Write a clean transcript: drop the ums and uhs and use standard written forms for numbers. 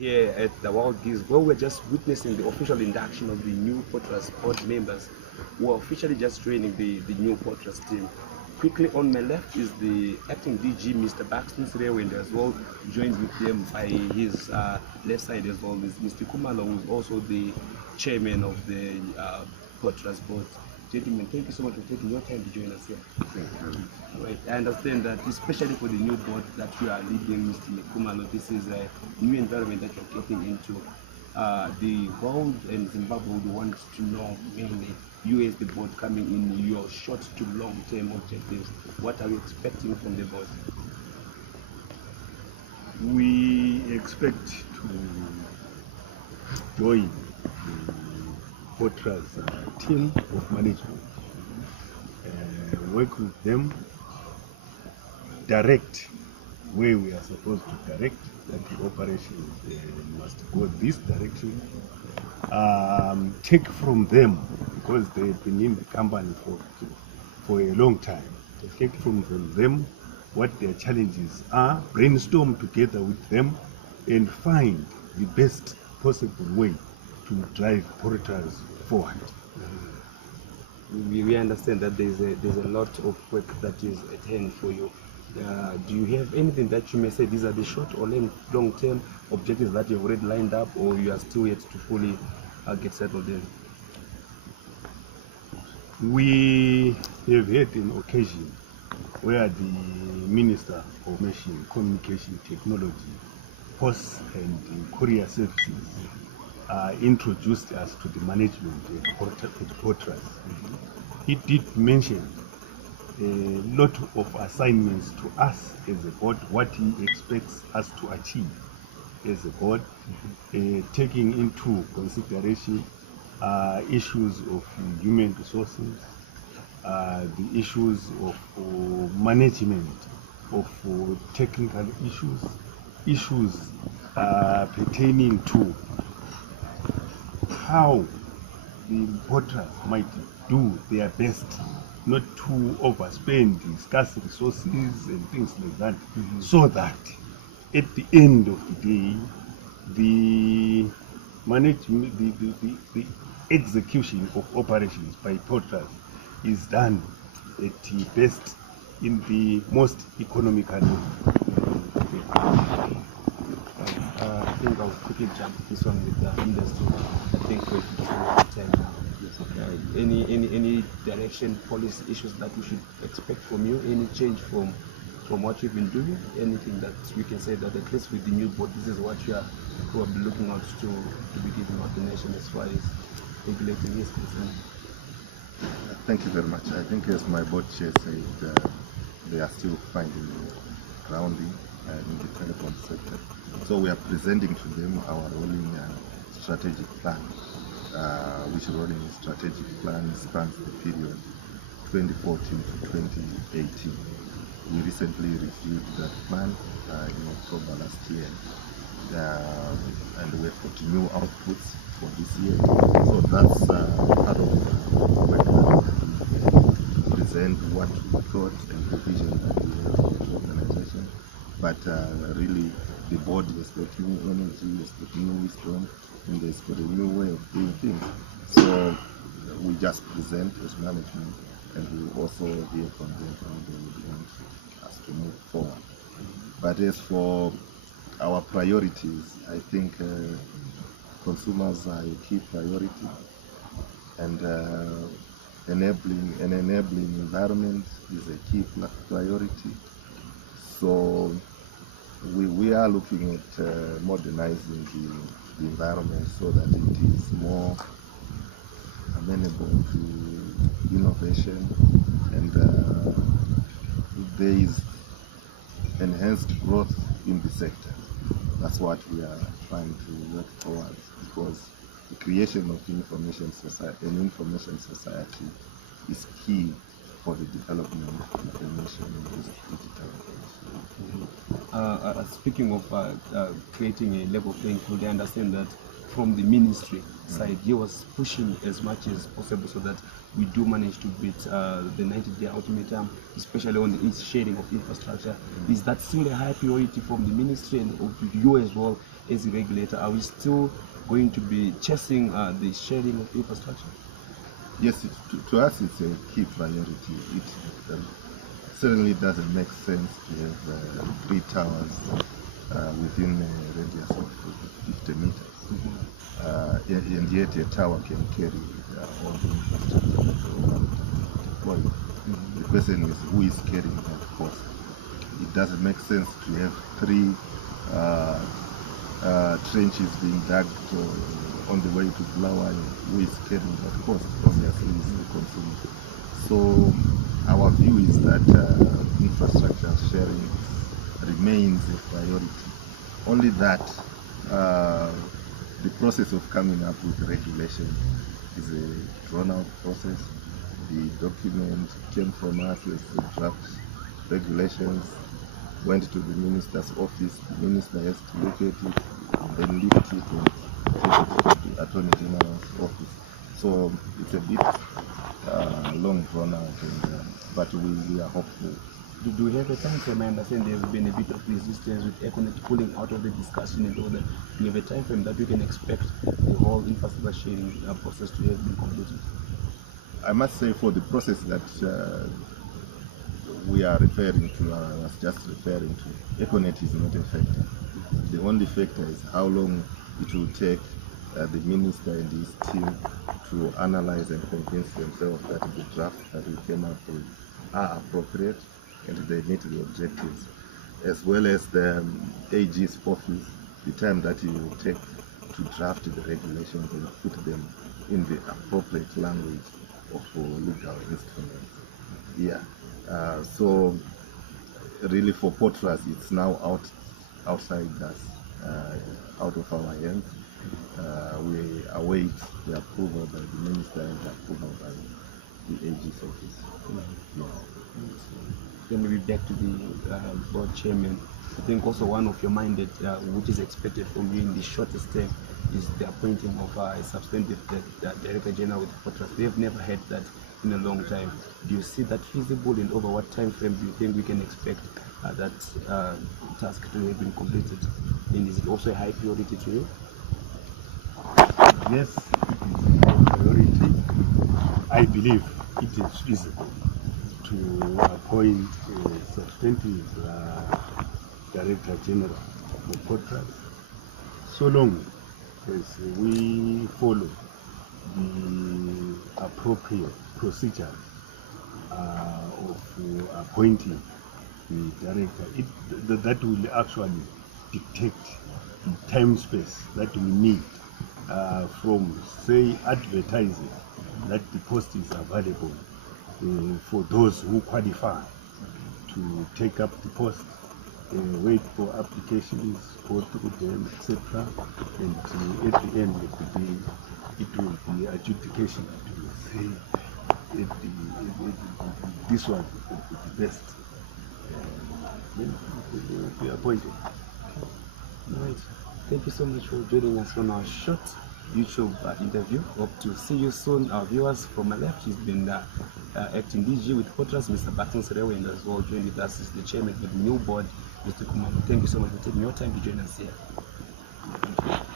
here at the Wild Geese, where we're just witnessing the official induction of the new Potraz board members who are officially just joining the new Potraz team. Quickly on my left is the acting DG, Mr. Baxton Sirewende, as well, joined with them by his left side as well is Mr. Kumalo, who is also the chairman of the Potraz board. Gentlemen, thank you so much for taking your time to join us here. Right. I understand that, especially for the new board that you are leading, Mr. Kumalo, this is a new environment that you're getting into. The world and Zimbabwe would want to know mainly, you as the board coming in, your short to long term objectives. What are you expecting from the board? We expect to join the Potraz team of management, work with them, direct where we are supposed to direct, that the operation must go this direction, take from them, because they've been in the company for a long time, take from them what their challenges are, brainstorm together with them, and find the best possible way to drive Potraz forward. We understand that there's a lot of work that is at hand for you. Do you have anything that you may say these are the short or long-term objectives that you've already lined up, or you are still yet to fully get settled in? We have had an occasion where the Minister of Information, Communication Technology, Post and Courier Services introduced us to the management at Potraz. He did mention a lot of assignments to us as a board, what he expects us to achieve as a board, taking into consideration issues of human resources, the issues of management, of technical issues pertaining to how the Potraz might do their best not to overspend, discuss resources and things like that, so that at the end of the day, the management, the execution of operations by Potraz is done at the best in the most economical way. I think I'll quickly jump this one with the industry. I think we're time now. Any direction, policy issues that we should expect from you? Any change from what you've been doing? Anything that we can say that at least with the new board, this is what you are probably looking out to be giving out the nation as far as regulating is concerned? Thank you very much. I think as my board chair said, they are still finding grounding in the telecom sector. So we are presenting to them our rolling strategic plan, which rolling strategic plan spans the period 2014 to 2018. We recently reviewed that plan in October last year, and we've got new outputs for this year. So that's part of what we present what we thought and the vision that we have for the organization. But really, the board has got new energy, has got new wisdom, and has got a new way of doing things. So we just present as management, and we also hear from them how they would want us to move forward. But as for our priorities, I think consumers are a key priority, and an enabling environment is a key priority. So we are looking at modernizing the environment so that it is more amenable to innovation, and there is enhanced growth in the sector. That's what we are trying to work towards, because the creation of an information society is key for the development of information and digital. Speaking of creating a level playing field, I understand that from the ministry side, he was pushing as much as possible so that we do manage to beat the 90-day ultimatum, especially on the sharing of infrastructure. Is that still a high priority from the ministry and of you as well as a regulator? Are we still going to be chasing the sharing of infrastructure? Yes, to us it's a key priority. It certainly doesn't make sense to have 3 towers within a radius of 50 meters. And yet a tower can carry all the infrastructure that we deploy. The question is, who is carrying that cost? It doesn't make sense to have 3 trenches being dug on the way to Blawa. Who is carrying that cost? Obviously is the consumer. So our view is that infrastructure sharing remains a priority. Only that the process of coming up with regulation is a drawn-out process. The document came from us as the draft regulations, went to the minister's office. The minister has to look at it, and then lift it and take it to the Attorney General's office. So it's a bit long drawn out, but we are hopeful. Do we have a time frame? I understand there's been a bit of resistance with Econet pulling out of the discussion and all that. Do you have a time frame that we can expect the whole infrastructure sharing process to have been completed? I must say, for the process that we are referring to, I was just referring to, Econet is not a factor. The only factor is how long it will take the minister and his team to analyze and convince themselves that the drafts that we came up with are appropriate and they meet the objectives, as well as the AG's office, the time that it will take to draft the regulations and put them in the appropriate language of legal instruments. Yeah. So really for Potraz, it's now outside us, out of our hands. We await the approval by the minister and the approval by the AG's office. Yes. Then we'll be back to the board chairman. I think also one of your mandate, which is expected from you in the shortest term, is the appointing of a substantive director general with Potraz. They've never had that in a long time. Do you see that feasible, and over what time frame do you think we can expect that task to have been completed? And is it also a high priority to you? Yes, it is a high priority. I believe it is feasible to appoint a substantive Director General for Potraz, so long as we follow the appropriate procedures of appointing the director. That will actually dictate the time space that we need from, say, advertising that the post is available for those who qualify to take up the post, wait for applications, go through them, etc. And at the end of the day, it will be adjudication. It will say this one is the best. Then it will be appointed. Right. Thank you so much for joining us on our short YouTube interview. Hope to see you soon. Our viewers, from my left, he's been acting DG with Potraz, Mr. Barton Serewe, and as well joined with us is the chairman of the new board, Mr. Kumar. Thank you so much for taking your time to join us here. Thank you.